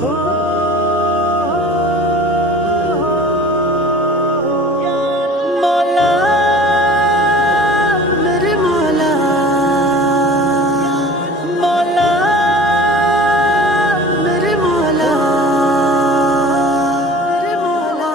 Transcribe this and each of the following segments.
مولا میرے مولا، مولا میرے مولا، میرے مولا۔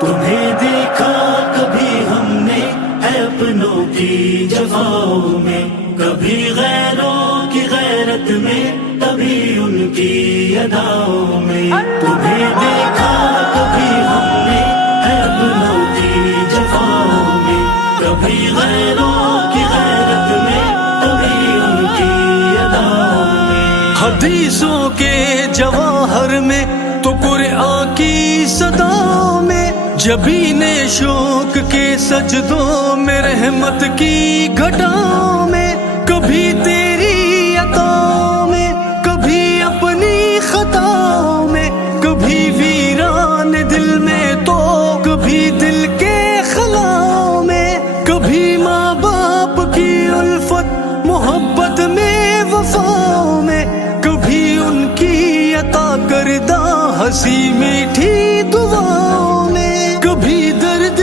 تمہیں دیکھا کبھی ہم نے ہے اپنوں کی جفاؤں میں، کبھی غیروں کی غیرت میں، کبھی ان کی اداؤں میں۔ تمہیں دیکھا کبھی ہم نے ہے اپنوں کی جفاؤں میں، کبھی غیروں کی غیرت میں، کبھی ان کی اداؤں میں۔ حدیثوں کے جواہر میں تو قرآن کی صداؤں میں، جبین شوق کے سجدوں میں، رحمت کی گھٹاؤں میں، کبھی تیری عطاؤں میں، کبھی اپنی خطاؤں میں، کبھی ویران دل میں تو کبھی دل کے خلاؤں میں، کبھی ماں باپ کی الفت محبت میں وفاؤں میں، کبھی ان کی عطا کردہ ہنسی میٹھی دعاؤں میں، کبھی درد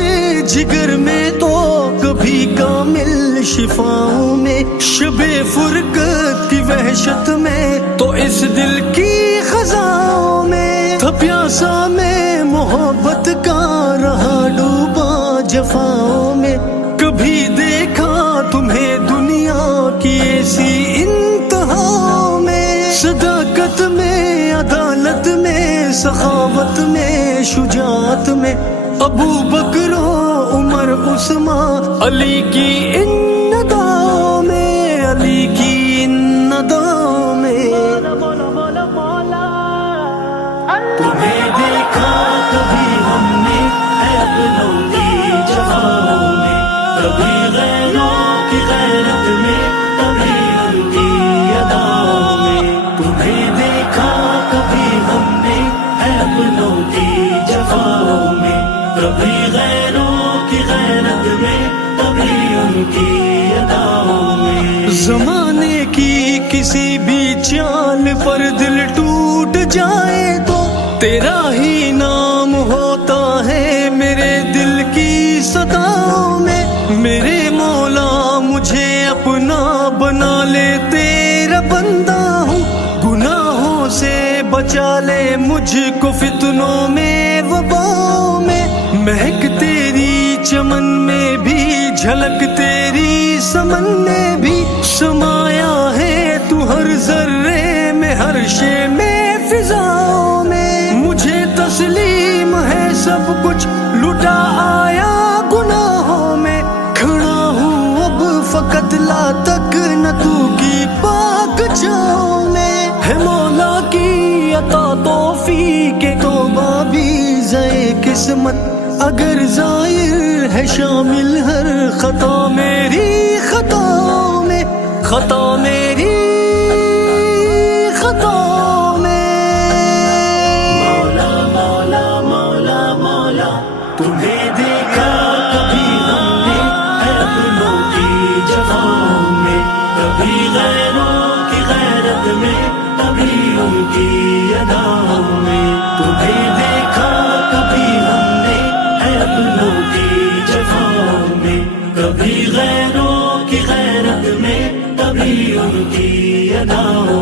جگر میں تو کبھی کامل شفاؤں میں، شب فرقت کی وحشت میں تو اس دل کی خزاؤں میں، تھا پیاسا میں محبت کا رہا ڈوبا جفاؤں میں، کبھی دیکھا تمہیں دنیا کی ایسی انتہاؤں میں، صداقت میں، عدالت میں، سخاوت میں، شجاعت میں، ابو بکر و عمر عثمان علی کی ان اداؤں میں، علی کی ان اداؤں میں۔ تمہیں دیکھا کبھی ہم نے ہے اپنوں کی جفاؤں میں، کبھی غیروں کی غیرت میں، کبھی ان کی اداؤں میں۔ تمہیں دیکھا کبھی ہم نے ہے اپنوں کی جفاؤں میں، کبھی غیروں کی غیرت میں، کبھی ان کی اداؤں میں۔ زمانے کی کسی بھی چال پر دل ٹوٹ جائے تو تیرا ہی نام ہوتا ہے میرے دل کی صداؤں میں، میرے مولا مجھے اپنا بنا لے، تیرا بندہ ہوں، گناہوں سے بچا لے مجھ کو فتنوں میں وباؤں میں، مہک تیری چمن میں بھی، جھلک تیری سمن میں بھی، سمایا ہے تو ہر ذرے میں، ہر شے میں، فضاؤں میں، مجھے تسلیم ہے سب کچھ، لٹا آیا گناہوں میں، کھڑا ہوں اب فقط لا تک نہ تو کی پاک جاؤں میں، ہے مولا کی عطا توفیق توبہ بھی زائے قسمت، اگر ظاہر ہے شامل ہر خطا میری خطاؤں میں، خطا میری خطاؤں میں۔ مولا مولا مولا مولا، تمہیں دیکھا کبھی ہم نے ہے اپنوں کی جفاؤں میں، کبھی غیروں کی غیرت میں، کبھی ان کی اداؤں میں۔ تمہیں دیکھا کبھی ہم نے ہے اپنوں کی جفاؤں میں، کبھی غیروں کی غیرت میں، کبھی ان کی اداؤں